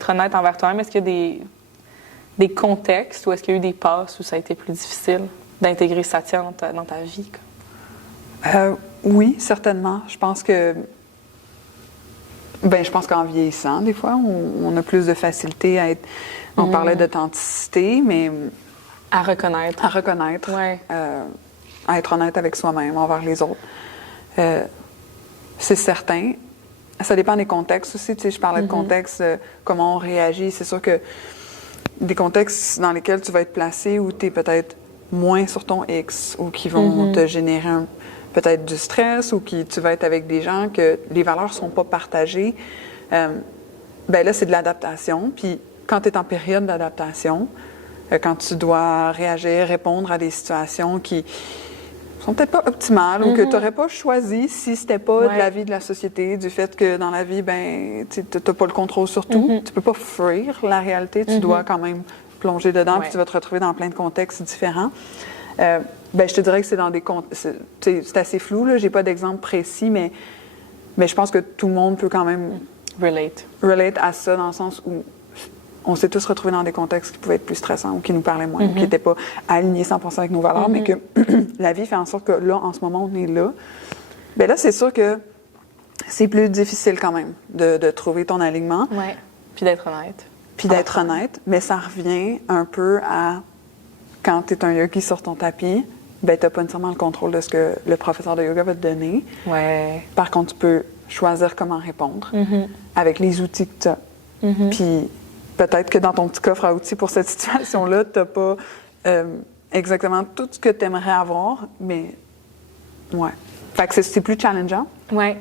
honnête envers toi-même, est-ce qu'il y a des contextes ou est-ce qu'il y a eu des passes où ça a été plus difficile d'intégrer Satya dans ta vie? Oui, certainement. Je pense qu'en vieillissant, des fois, on a plus de facilité à être... On parlait d'authenticité, mais... À reconnaître. Ouais. À être honnête avec soi-même, envers les autres. C'est certain. Ça dépend des contextes aussi. Tu sais, je parlais de contexte, comment on réagit. C'est sûr que des contextes dans lesquels tu vas être placé où tu es peut-être moins sur ton X ou qui vont te générer peut-être du stress ou tu vas être avec des gens que les valeurs ne sont pas partagées, là, c'est de l'adaptation. Puis quand tu es en période d'adaptation, quand tu dois réagir, répondre à des situations qui sont peut-être pas optimales ou que tu n'aurais pas choisi si c'était pas de la vie de la société, du fait que dans la vie, ben, tu n'as pas le contrôle sur tout. Tu peux pas fuir la réalité, tu dois quand même plonger dedans, puis tu vas te retrouver dans plein de contextes différents. Ben, je te dirais que c'est dans des c'est assez flou, là, j'ai pas d'exemple précis, mais je pense que tout le monde peut quand même relate à ça, dans le sens où on s'est tous retrouvés dans des contextes qui pouvaient être plus stressants ou qui nous parlaient moins, ou qui n'étaient pas alignés 100% avec nos valeurs, mais que la vie fait en sorte que là, en ce moment, on est là. Bien là, c'est sûr que c'est plus difficile quand même de trouver ton alignement. Oui, puis d'être honnête. Mais ça revient un peu à quand tu es un yogi sur ton tapis, bien, tu n'as pas nécessairement le contrôle de ce que le professeur de yoga va te donner. Ouais. Par contre, tu peux choisir comment répondre avec les outils que tu as. Puis peut-être que dans ton petit coffre à outils pour cette situation-là, tu n'as pas exactement tout ce que tu aimerais avoir, mais ouais. Fait que c'est plus challengeant. Ouais.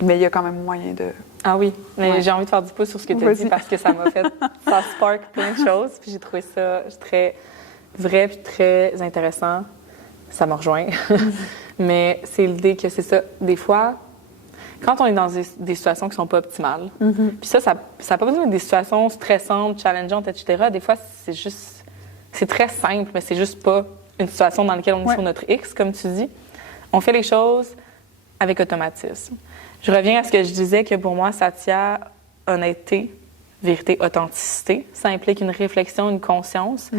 Mais il y a quand même moyen de... Ah oui, mais j'ai envie de faire du pouce sur ce que tu as dit parce que ça m'a fait... ça spark plein de choses, puis j'ai trouvé ça très vrai puis très intéressant. Ça me rejoint. Mais c'est l'idée que c'est ça. Des fois, quand on est dans des situations qui sont pas optimales, puis ça n'a pas besoin d'être des situations stressantes, challengeantes, etc. Des fois, c'est juste... C'est très simple, mais c'est juste pas une situation dans laquelle on est sur notre X, comme tu dis. On fait les choses avec automatisme. Je reviens à ce que je disais, que pour moi, Satya, honnêteté, vérité, authenticité, ça implique une réflexion, une conscience.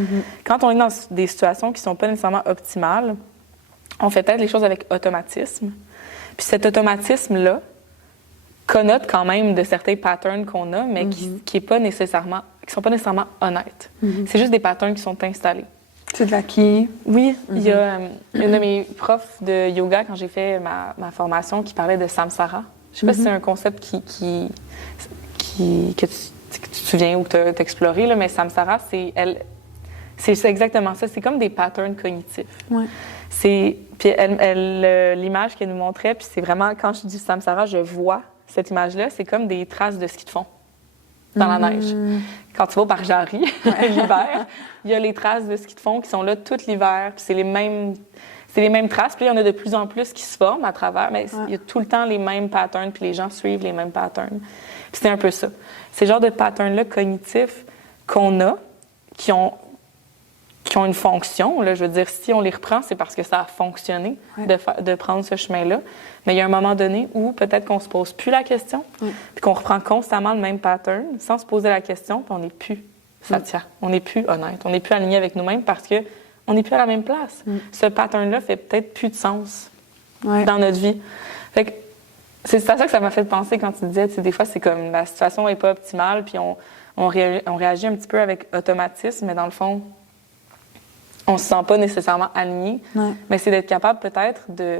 Quand on est dans des situations qui ne sont pas nécessairement optimales, on fait peut-être les choses avec automatisme. Puis cet automatisme-là connote quand même de certains patterns qu'on a, mais qui sont pas nécessairement honnêtes. C'est juste des patterns qui sont installés. C'est de l'acquis. Oui, il y a une de mes profs de yoga, quand j'ai fait ma formation, qui parlait de samsara. Je ne sais pas si c'est un concept que tu te souviens ou que tu as exploré, là, mais samsara, c'est exactement ça. C'est comme des patterns cognitifs. Ouais. Puis l'image qu'elle nous montrait, puis c'est vraiment, quand je dis samsara, je vois cette image-là, c'est comme des traces de ski de fond dans la neige. Quand tu vas au Barjari, l'hiver, il y a les traces de ski de fond qui sont là tout l'hiver, puis c'est les mêmes traces, puis il y en a de plus en plus qui se forment à travers, mais il y a tout le temps les mêmes patterns, puis les gens suivent les mêmes patterns. Puis c'est un peu ça. Ces genres de patterns-là cognitifs qu'on a, qui ont une fonction, là, je veux dire, si on les reprend, c'est parce que ça a fonctionné de prendre ce chemin-là. Mais il y a un moment donné où peut-être qu'on se pose plus la question, puis qu'on reprend constamment le même pattern sans se poser la question, puis on n'est plus Satya, on n'est plus honnête, on n'est plus aligné avec nous-mêmes parce que on n'est plus à la même place. Ce pattern-là fait peut-être plus de sens dans notre vie. Fait que c'est à ça que ça m'a fait penser quand tu disais, tu sais, des fois, c'est comme la situation n'est pas optimale, puis on réagit un petit peu avec automatisme, mais dans le fond, on ne se sent pas nécessairement aligné. Mais c'est d'être capable peut-être de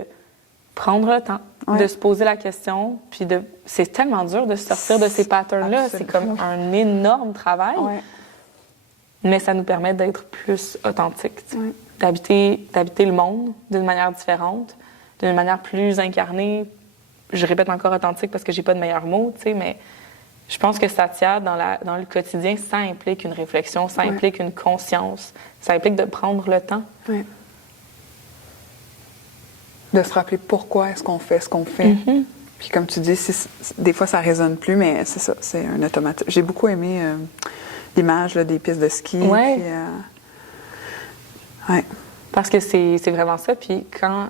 prendre le temps, de se poser la question, puis c'est tellement dur de sortir de ces patterns-là. C'est comme un énorme travail. Mais ça nous permet d'être plus authentiques, d'habiter le monde d'une manière différente, d'une manière plus incarnée. Je répète encore authentique parce que j'ai pas de meilleur mot, tu sais, mais je pense que Satya, dans le quotidien, ça implique une réflexion, ça implique une conscience, ça implique de prendre le temps. De se rappeler pourquoi est-ce qu'on fait ce qu'on fait. Puis comme tu dis, des fois, ça résonne plus, mais c'est ça, c'est un automatique. J'ai beaucoup aimé l'image là, des pistes de ski. Parce que c'est vraiment ça. Puis quand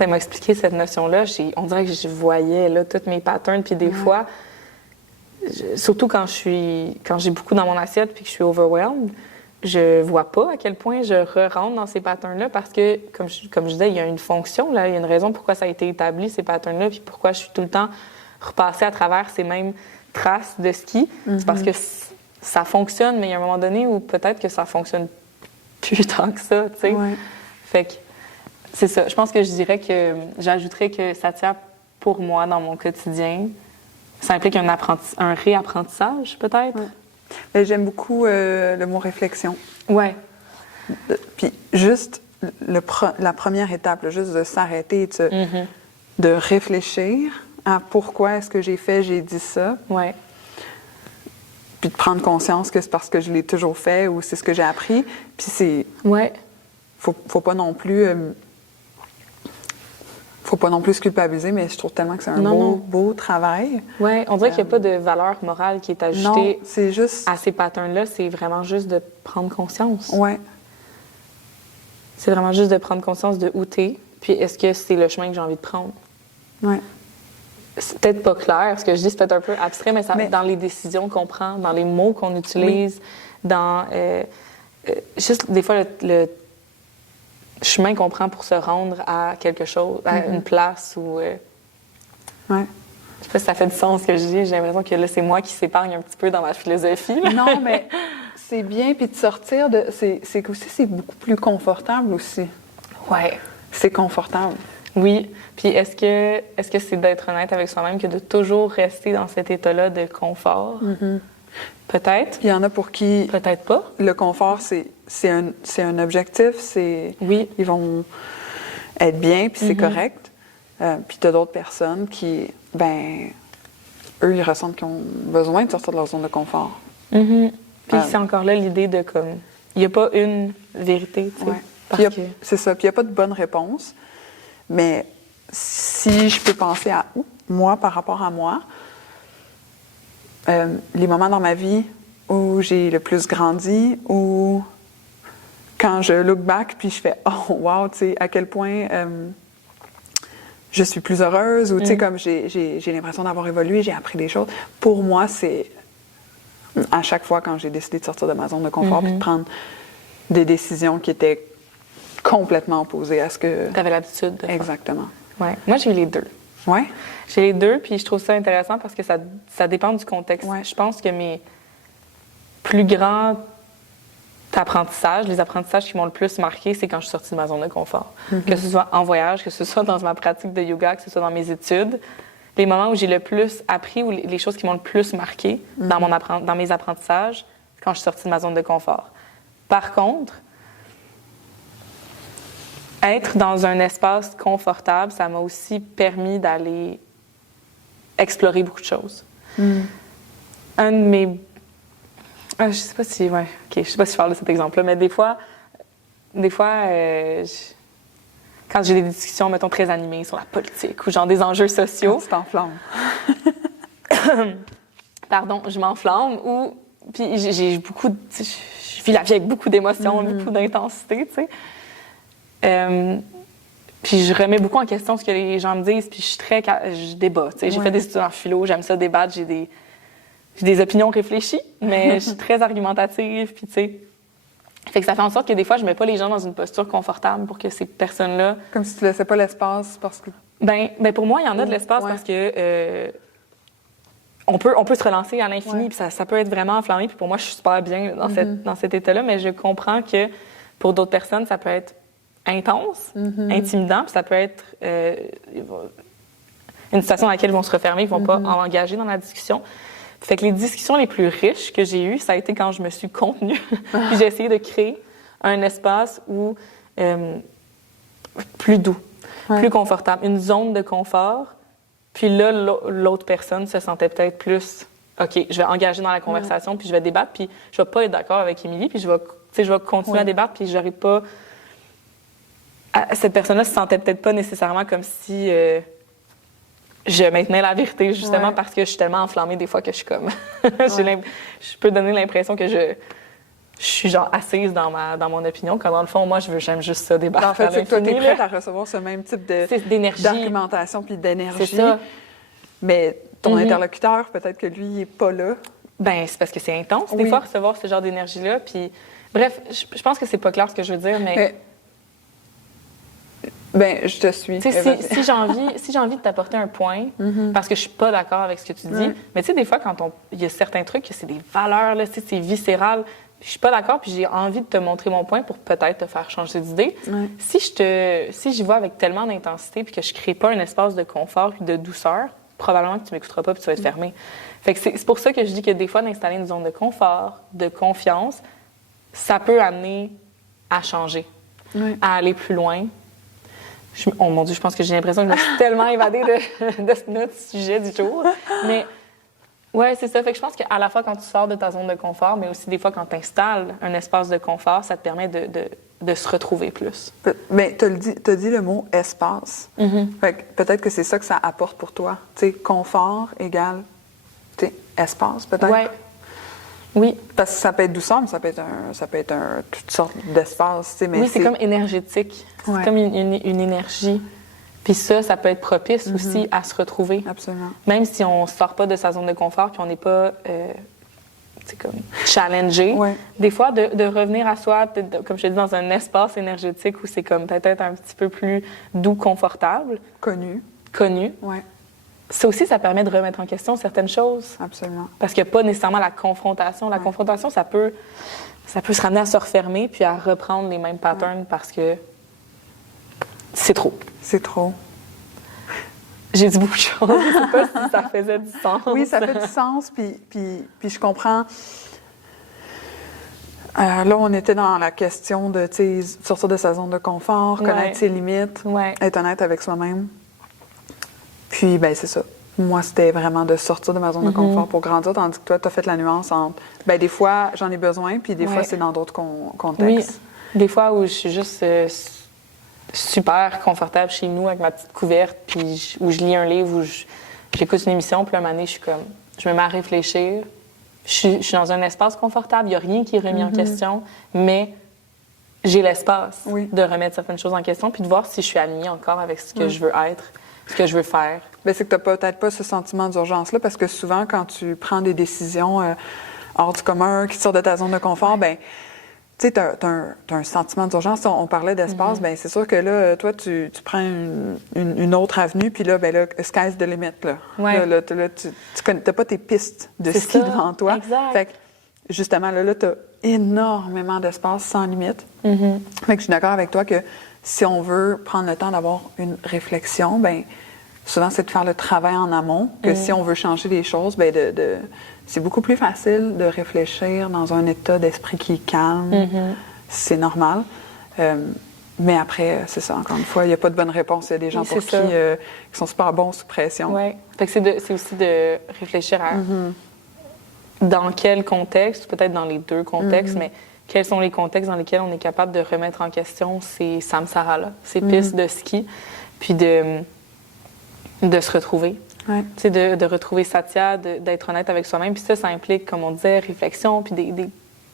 elle m'a expliqué cette notion-là, on dirait que je voyais là, tous mes patterns. Puis des fois, surtout quand j'ai beaucoup dans mon assiette puis que je suis overwhelmed, je vois pas à quel point je re-rentre dans ces patterns-là parce que, comme je disais, il y a une fonction, là, il y a une raison pourquoi ça a été établi, ces patterns-là, puis pourquoi je suis tout le temps repassée à travers ces mêmes traces de ski. C'est parce que ça fonctionne, mais il y a un moment donné où peut-être que ça fonctionne plus tant que ça, tu sais. Fait que c'est ça. Je pense que je dirais que j'ajouterais que Satya, pour moi, dans mon quotidien, ça implique un réapprentissage, peut-être. J'aime beaucoup le mot réflexion. Puis juste la première étape, là, juste de s'arrêter, de réfléchir à pourquoi est-ce que j'ai dit ça. Puis de prendre conscience que c'est parce que je l'ai toujours fait ou c'est ce que j'ai appris. Puis c'est... faut pas non plus... faut pas non plus se culpabiliser, mais je trouve tellement que c'est un beau travail. Oui, on dirait qu'il n'y a pas de valeur morale qui est ajoutée c'est juste... à ces patterns-là. C'est vraiment juste de prendre conscience. Oui. C'est vraiment juste de prendre conscience de où t'es, puis est-ce que c'est le chemin que j'ai envie de prendre? Oui. C'est peut-être pas clair, ce que je dis, c'est peut-être un peu abstrait, mais dans les décisions qu'on prend, dans les mots qu'on utilise, dans... juste, des fois, le chemin qu'on prend pour se rendre à quelque chose, à une place ou... Ouais. Je sais pas si ça fait du sens ce que je dis. J'ai l'impression que là, c'est moi qui s'épargne un petit peu dans ma philosophie. Là. Non, mais c'est bien, puis de sortir de... C'est qu'aussi, c'est beaucoup plus confortable aussi. Ouais. C'est confortable. Oui. Puis est-ce que c'est d'être honnête avec soi-même que de toujours rester dans cet état-là de confort? Peut-être. Il y en a pour qui... Peut-être pas. Le confort, c'est un objectif. Oui. Ils vont être bien, puis c'est correct. Puis tu as d'autres personnes qui, eux, ils ressentent qu'ils ont besoin de sortir de leur zone de confort. Puis c'est encore là l'idée de comme... Il n'y a pas une vérité, tu sais. C'est ça. Puis il n'y a pas de bonne réponse. Mais si je peux penser à moi par rapport à moi, les moments dans ma vie où j'ai le plus grandi, où quand je look back puis je fais « Oh, wow! » tu sais, à quel point je suis plus heureuse ou tu sais, comme j'ai l'impression d'avoir évolué, j'ai appris des choses. Pour moi, c'est à chaque fois quand j'ai décidé de sortir de ma zone de confort puis de prendre des décisions qui étaient complètement opposées à ce que... Tu avais l'habitude de faire. Exactement. Ouais. Moi, j'ai eu les deux. Ouais. J'ai les deux, puis je trouve ça intéressant parce que ça dépend du contexte. Ouais. Je pense que mes plus grands apprentissages, les apprentissages qui m'ont le plus marqué, c'est quand je suis sortie de ma zone de confort. Que ce soit en voyage, que ce soit dans ma pratique de yoga, que ce soit dans mes études. Les moments où j'ai le plus appris ou les choses qui m'ont le plus marqué dans mes apprentissages, c'est quand je suis sortie de ma zone de confort. Par contre, être dans un espace confortable, ça m'a aussi permis d'aller explorer beaucoup de choses. Un de mes... je sais pas si... Ouais, OK, je sais pas si je parle de cet exemple-là, mais des fois quand j'ai des discussions, mettons, très animées sur la politique ou genre des enjeux sociaux... Tu t'enflammes. Pardon, je m'enflamme ou... Puis j'ai beaucoup... Je vis la vie avec beaucoup d'émotions, beaucoup d'intensité, tu sais. Puis je remets beaucoup en question ce que les gens me disent, puis je débat. Tu sais, j'ai fait des études en philo, j'aime ça débattre, j'ai des opinions réfléchies, mais je suis très argumentative, puis tu sais. Fait que ça fait en sorte que des fois, je mets pas les gens dans une posture confortable pour que ces personnes-là... Comme si tu laissais pas l'espace parce que... Ben pour moi, il y en a de l'espace parce que on peut se relancer à l'infini, puis ça peut être vraiment enflammé, puis pour moi, je suis super bien dans cet état-là, mais je comprends que pour d'autres personnes, ça peut être intense, intimidant, puis ça peut être une situation dans laquelle ils vont se refermer, ils vont pas engager dans la discussion. Fait que les discussions les plus riches que j'ai eues, ça a été quand je me suis contenue, puis j'ai essayé de créer un espace où plus doux, plus confortable, une zone de confort. Puis là, l'autre personne se sentait peut-être plus OK, je vais engager dans la conversation, puis je vais débattre, puis je vais pas être d'accord avec Émilie, puis je vais continuer à débattre, puis j'aurais pas... Cette personne-là se sentait peut-être pas nécessairement comme si je maintenais la vérité, justement, parce que je suis tellement enflammée des fois que je suis comme... je peux donner l'impression que je suis genre assise dans mon opinion, quand dans le fond, moi, j'aime juste ça, débattre. En fait, c'est que toi, t'es prête à recevoir ce même type d'argumentation puis d'énergie. C'est ça. Mais ton interlocuteur, peut-être que lui, il n'est pas là. Ben c'est parce que c'est intense, des fois, recevoir ce genre d'énergie-là. Puis, bref, je pense que c'est pas clair ce que je veux dire, mais je te suis. Si j'ai envie de t'apporter un point, parce que je suis pas d'accord avec ce que tu dis, mais tu sais, des fois, quand il y a certains trucs, c'est des valeurs, là, c'est viscéral, je suis pas d'accord, puis j'ai envie de te montrer mon point pour peut-être te faire changer d'idée. Si j'y vais avec tellement d'intensité, puis que je crée pas un espace de confort puis de douceur, probablement que tu m'écouteras pas puis tu vas être fermé. Fait que c'est pour ça que je dis que des fois, d'installer une zone de confort, de confiance, ça peut amener à changer, à aller plus loin. Oh mon Dieu, je pense que j'ai l'impression que je me suis tellement évadée de notre sujet du jour. Mais Oui, c'est ça. Fait que je pense qu'à la fois quand tu sors de ta zone de confort, mais aussi des fois quand tu installes un espace de confort, ça te permet de se retrouver plus. Mais tu as dit le mot espace. Fait que peut-être que c'est ça que ça apporte pour toi. Tu sais, confort égale, tu sais, espace, peut-être. Ouais. Oui. Parce que ça peut être douceur, mais ça peut être toutes sortes d'espaces. Tu sais, mais oui, c'est comme énergétique. Ouais. C'est comme une énergie. Puis ça peut être propice aussi à se retrouver. Absolument. Même si on ne sort pas de sa zone de confort, puis on n'est pas comme challengé. Ouais. Des fois, de revenir à soi, comme je te dis, dans un espace énergétique où c'est comme peut-être un petit peu plus doux, confortable. Connu. Oui. Ça aussi, ça permet de remettre en question certaines choses. Absolument. Parce qu'il n'y a pas nécessairement la confrontation. La confrontation, ça peut se ramener à se refermer puis à reprendre les mêmes patterns parce que c'est trop. C'est trop. J'ai dit beaucoup de choses. Je ne sais pas si ça faisait du sens. Oui, ça fait du sens, puis je comprends. Là, on était dans la question de sortir de sa zone de confort, connaître ses limites, être honnête avec soi-même. Puis, ben c'est ça. Moi, c'était vraiment de sortir de ma zone de confort pour grandir, tandis que toi, tu as fait la nuance entre, ben des fois, j'en ai besoin, puis des fois, c'est dans d'autres contextes. Oui, des fois où je suis juste super confortable chez nous avec ma petite couverte, puis où je lis un livre, où j'écoute une émission, puis un moment donné, je me mets à réfléchir. Je suis dans un espace confortable, il n'y a rien qui est remis en question, mais j'ai l'espace de remettre certaines choses en question, puis de voir si je suis alignée encore avec ce que je veux être, ce que je veux faire. Bien, c'est que tu n'as peut-être pas ce sentiment d'urgence-là, parce que souvent, quand tu prends des décisions hors du commun, qui sortent de ta zone de confort, bien, tu sais, tu as un sentiment d'urgence. On parlait d'espace, bien, c'est sûr que là, toi, tu prends une autre avenue, puis là, ben là, sky's the limit, là. Ouais. Là, tu n'as pas tes pistes de ski devant toi. Exact. Fait que, justement, là tu as énormément d'espace sans limite. Fait que je suis d'accord avec toi que si on veut prendre le temps d'avoir une réflexion, bien, souvent, c'est de faire le travail en amont, que si on veut changer les choses, bien, c'est beaucoup plus facile de réfléchir dans un état d'esprit qui est calme. C'est normal. Mais après, c'est ça, encore une fois, il n'y a pas de bonne réponse. Il y a des gens pour qui sont super bons sous pression. Oui. Fait que c'est aussi de réfléchir à dans quel contexte, peut-être dans les deux contextes, mais quels sont les contextes dans lesquels on est capable de remettre en question ces samsaras-là, ces pistes de ski, puis de se retrouver. Ouais. Tu sais, de retrouver Satya, d'être honnête avec soi-même. Puis ça implique, comme on disait, réflexion, puis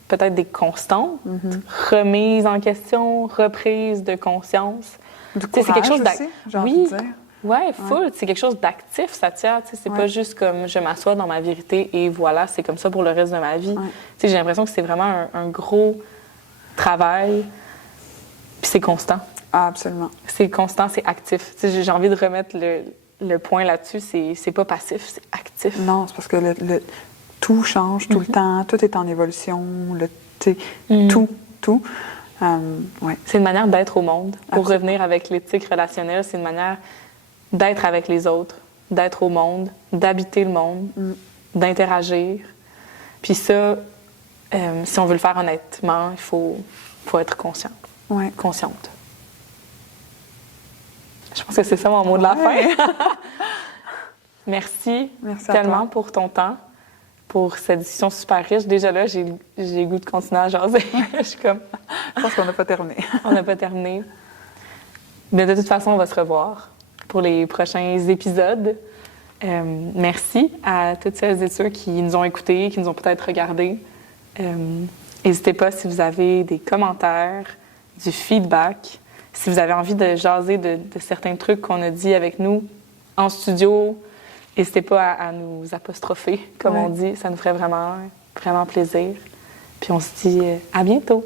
peut-être des constantes, remise en question, reprise de conscience. Du courage c'est quelque chose aussi, j'ai envie de dire. Oui, full. C'est quelque chose d'actif, Satya. Tu sais, c'est pas juste comme je m'assois dans ma vérité et voilà, c'est comme ça pour le reste de ma vie. Tu sais, j'ai l'impression que c'est vraiment un gros travail, puis c'est constant. Ah, absolument. C'est constant, c'est actif. Tu sais, j'ai envie de remettre le point là-dessus, c'est pas passif, c'est actif. Non, c'est parce que tout change tout le temps, tout est en évolution, tout. Ouais. C'est une manière d'être au monde. Pour revenir avec l'éthique relationnelle, c'est une manière d'être avec les autres, d'être au monde, d'habiter le monde, d'interagir. Puis ça, si on veut le faire honnêtement, il faut être conscient, consciente. Je pense que c'est ça mon mot de la fin. Merci tellement pour ton temps, pour cette discussion super riche. Déjà là, j'ai le goût de continuer à jaser. Je suis comme... Je pense qu'on n'a pas terminé. On n'a pas terminé. Mais de toute façon, on va se revoir pour les prochains épisodes. Merci à toutes celles et ceux qui nous ont écoutés, qui nous ont peut-être regardés. N'hésitez pas si vous avez des commentaires, du feedback. Si vous avez envie de jaser de certains trucs qu'on a dit avec nous en studio, n'hésitez pas à nous apostropher, comme on dit. Ça nous ferait vraiment, vraiment plaisir. Puis on se dit à bientôt.